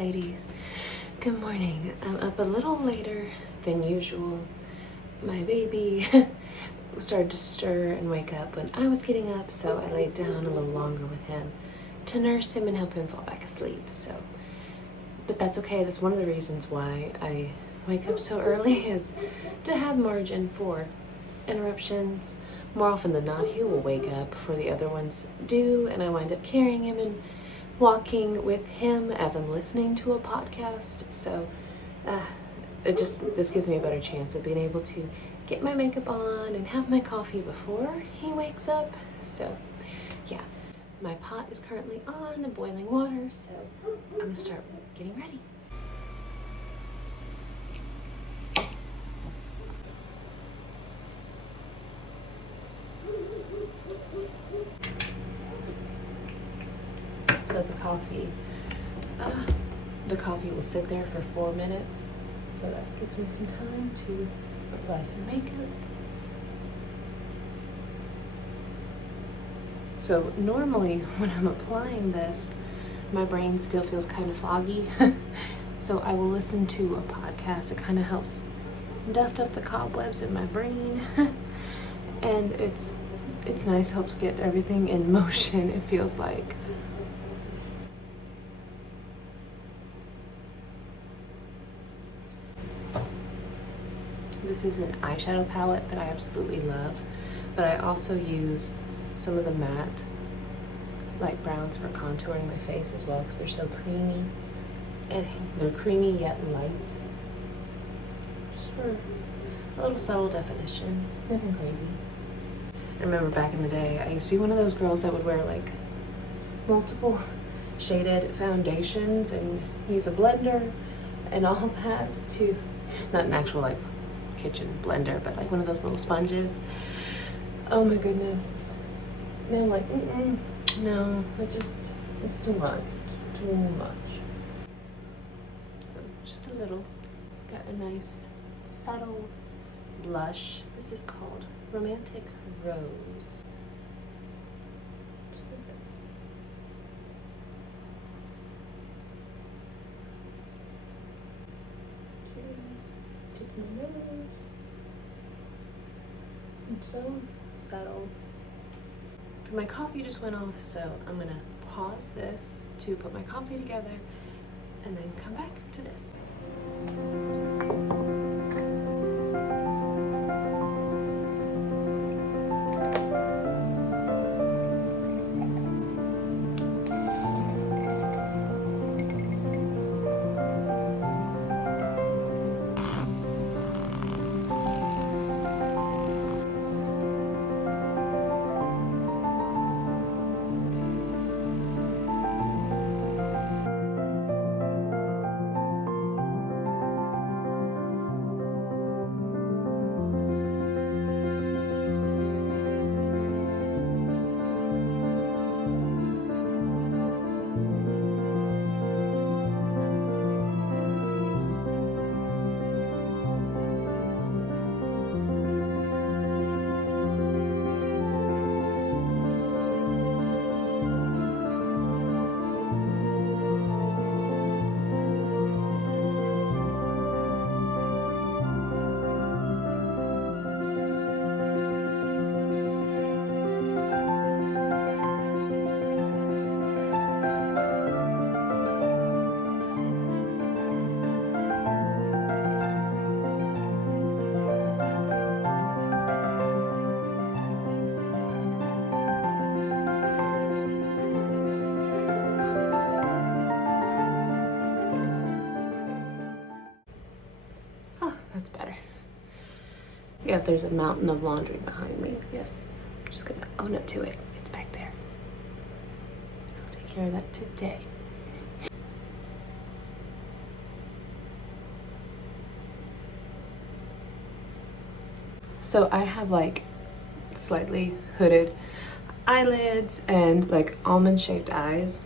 ladies. Good morning. I'm up a little later than usual. My baby started to stir and wake up when I was getting up, so I laid down a little longer with him to nurse him and help him fall back asleep. But that's okay. That's one of the reasons why I wake up so early, is to have margin for interruptions. More often than not, he will wake up before the other ones do, and I wind up carrying him and walking with him as I'm listening to a podcast. So this gives me a better chance of being able to get my makeup on and have my coffee before he wakes up. So yeah, my pot is currently on boiling water, so I'm gonna start getting ready. So the coffee will sit there for 4 minutes, so that gives me some time to apply some makeup. So normally when I'm applying this, my brain still feels kind of foggy. So I will listen to a podcast. It kind of helps dust off the cobwebs in my brain. And it's nice, helps get everything in motion, it feels like. This is an eyeshadow palette that I absolutely love, but I also use some of the matte light browns for contouring my face as well, because they're so creamy. And they're creamy yet light. Just for a little subtle definition. Nothing crazy. I remember back in the day, I used to be one of those girls that would wear like multiple shaded foundations and use a blender and all that to, not an actual like kitchen blender, but like one of those little sponges. Oh my goodness. Now I'm like, no, it's too much. It's too much. So just a little. Got a nice subtle blush. This is called Romantic Rose. Just like this. Tip my nose. So subtle. My coffee just went off, so I'm gonna pause this to put my coffee together and then come back to this. That's better. Yeah, there's a mountain of laundry behind me. Yes, I'm just gonna own up to it. It's back there. I'll take care of that today. So I have like slightly hooded eyelids and like almond shaped eyes.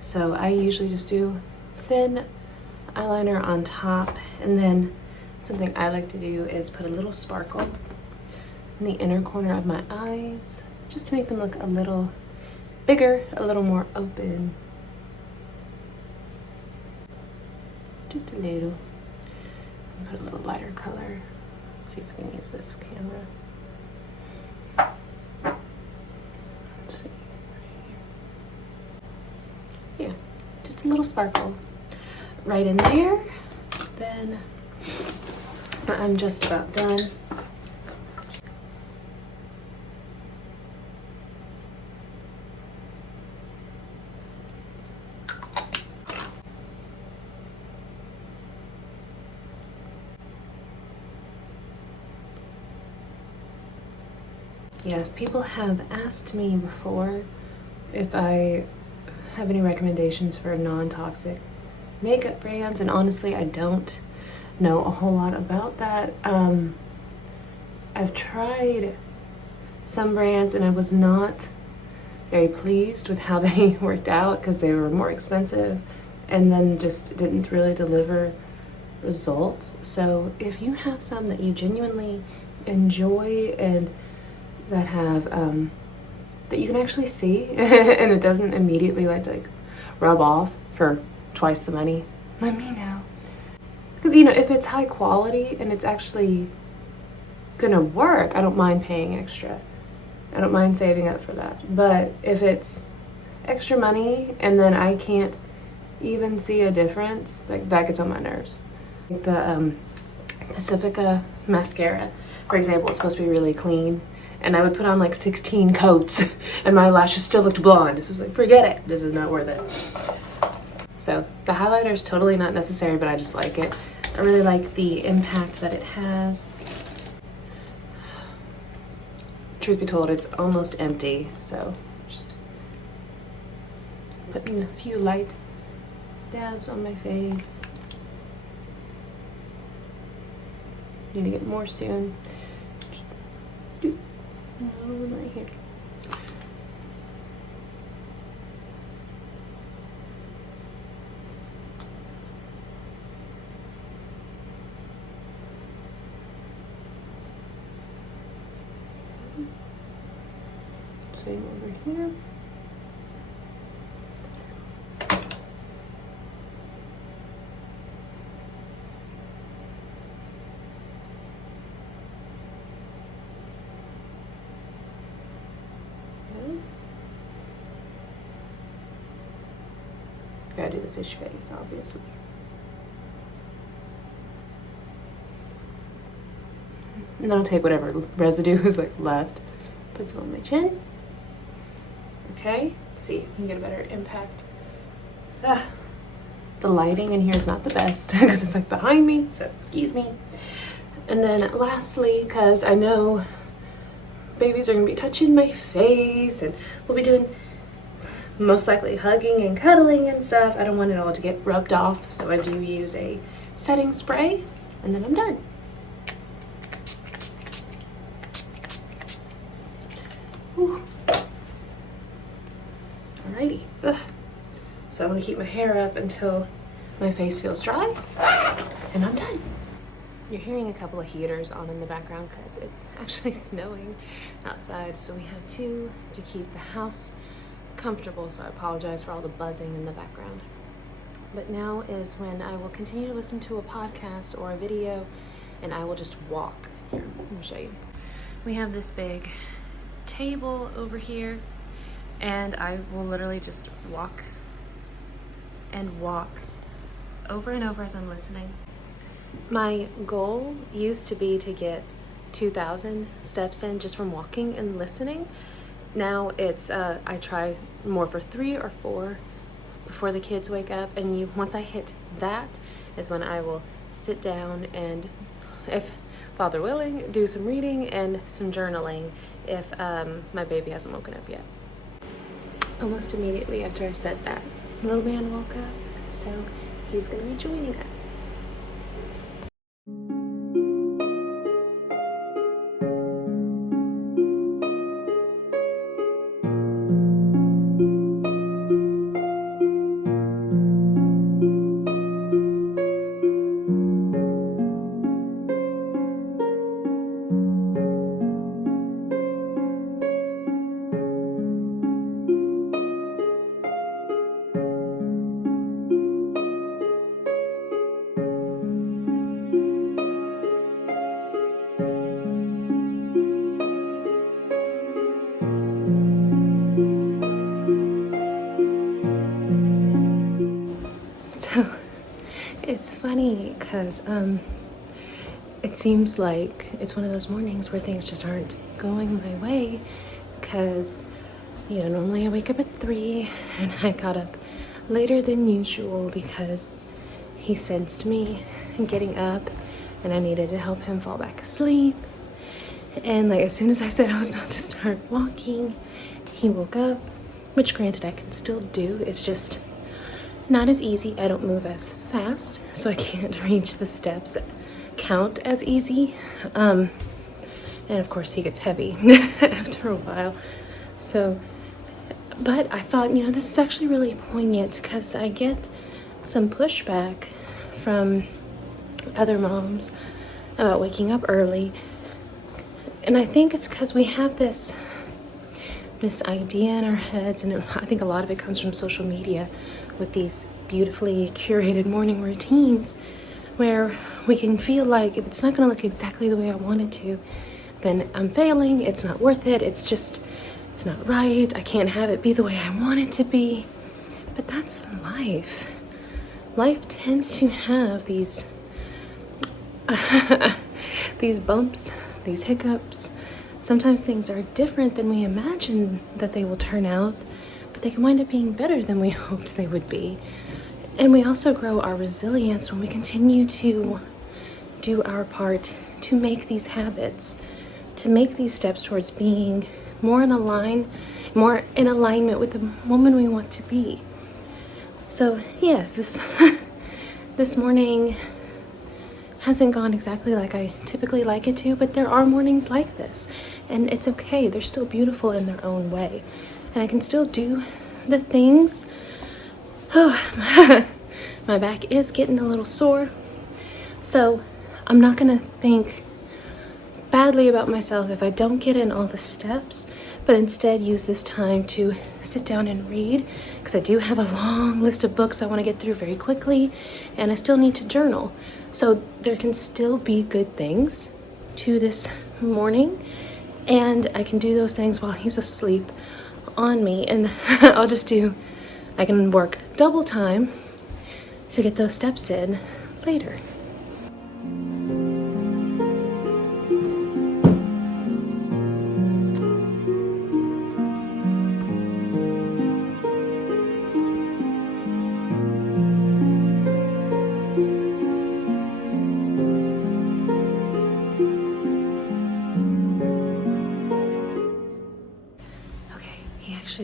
So I usually just do thin eyeliner on top, and then something I like to do is put a little sparkle in the inner corner of my eyes, just to make them look a little bigger, a little more open. just a little. Put a little lighter color. Let's see if I can use this camera. Let's see, right here. Yeah, just a little sparkle right in there. Then I'm just about done. Yes, people have asked me before if I have any recommendations for non-toxic makeup brands, and honestly, I don't know a whole lot about that. I've tried some brands and I was not very pleased with how they worked out because they were more expensive and then just didn't really deliver results. So if you have some that you genuinely enjoy and that have that you can actually see and it doesn't immediately like rub off for twice the money, let me know. Because if it's high quality and it's actually gonna work, I don't mind paying extra. I don't mind saving up for that. But if it's extra money and then I can't even see a difference, like that gets on my nerves. Like the Pacifica mascara, for example, it's supposed to be really clean. And I would put on like 16 coats and my lashes still looked blonde. So I was like, forget it. This is not worth it. So the highlighter is totally not necessary, but I just like it. I really like the impact that it has. Truth be told, it's almost empty. So just putting a few light dabs on my face. Need to get more soon. Right here. Same over here. Gotta do the fish face, obviously. And then I'll take whatever residue is like left, put some on my chin. Okay, see, you can get a better impact. The lighting in here is not the best because it's like behind me, so excuse me. And then lastly, because I know babies are gonna be touching my face and we'll be doing most likely hugging and cuddling and stuff. I don't want it all to get rubbed off, so I do use a setting spray, and then I'm done. Whew. Alrighty. Ugh. So I'm gonna keep my hair up until my face feels dry, and I'm done. You're hearing a couple of heaters on in the background because it's actually snowing outside, so we have two to keep the house comfortable, so I apologize for all the buzzing in the background. But now is when I will continue to listen to a podcast or a video, and I will just walk. Here, let me show you. We have this big table over here, and I will literally just walk and walk over and over as I'm listening. My goal used to be to get 2,000 steps in just from walking and listening. Now it's I try more for 3 or 4 before the kids wake up, and once I hit that is when I will sit down and, if Father willing, do some reading and some journaling if my baby hasn't woken up yet. Almost immediately after I said that, little man woke up, so he's gonna be joining us. It's funny because it seems like it's one of those mornings where things just aren't going my way because, normally I wake up at 3 and I got up later than usual because he sensed me getting up and I needed to help him fall back asleep. And as soon as I said I was about to start walking, he woke up, which granted I can still do. It's just not as easy. I don't move as fast, so I can't reach the steps that count as easy. And of course he gets heavy after a while. So, but I thought, this is actually really poignant because I get some pushback from other moms about waking up early. And I think it's because we have this idea in our heads, and I think a lot of it comes from social media with these beautifully curated morning routines where we can feel like if it's not going to look exactly the way I want it to, then I'm failing, it's not worth it, it's not right, I can't have it be the way I want it to be. But that's life. Life tends to have these these bumps, these hiccups. Sometimes things are different than we imagine that they will turn out, but they can wind up being better than we hoped they would be. And we also grow our resilience when we continue to do our part to make these habits, to make these steps towards being more in alignment with the woman we want to be. So yes, this morning hasn't gone exactly like I typically like it to, but there are mornings like this, and it's okay. They're still beautiful in their own way, and I can still do the things. Oh, my back is getting a little sore, so I'm not gonna think badly about myself if I don't get in all the steps, but instead use this time to sit down and read, because I do have a long list of books I want to get through very quickly, and I still need to journal. So there can still be good things to this morning, and I can do those things while he's asleep on me, and I can work double time to get those steps in later.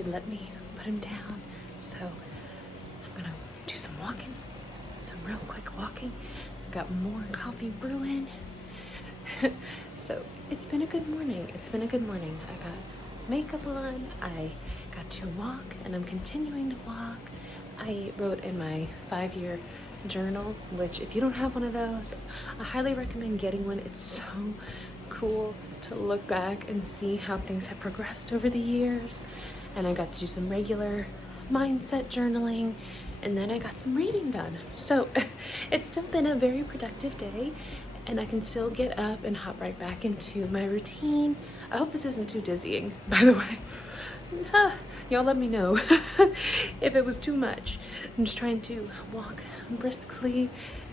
Let me put him down, so I'm gonna do some walking, some real quick walking. I've got more coffee brewing. So it's been a good morning. I got makeup on, I got to walk, and I'm continuing to walk. I wrote in my 5-year journal, which if you don't have one of those, I highly recommend getting one. It's so cool to look back and see how things have progressed over the years. And I got to do some regular mindset journaling, and then I got some reading done. So it's still been a very productive day, and I can still get up and hop right back into my routine. I hope this isn't too dizzying, by the way. Y'all let me know if it was too much. I'm just trying to walk briskly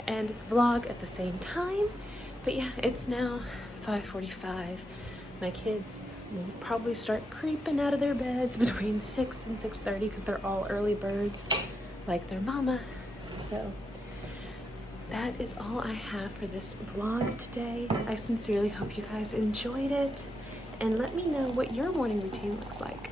and vlog at the same time. But yeah, it's now 5:45. My kids will probably start creeping out of their beds between 6 and 6:30 because they're all early birds like their mama. So that is all I have for this vlog today. I sincerely hope you guys enjoyed it, and let me know what your morning routine looks like.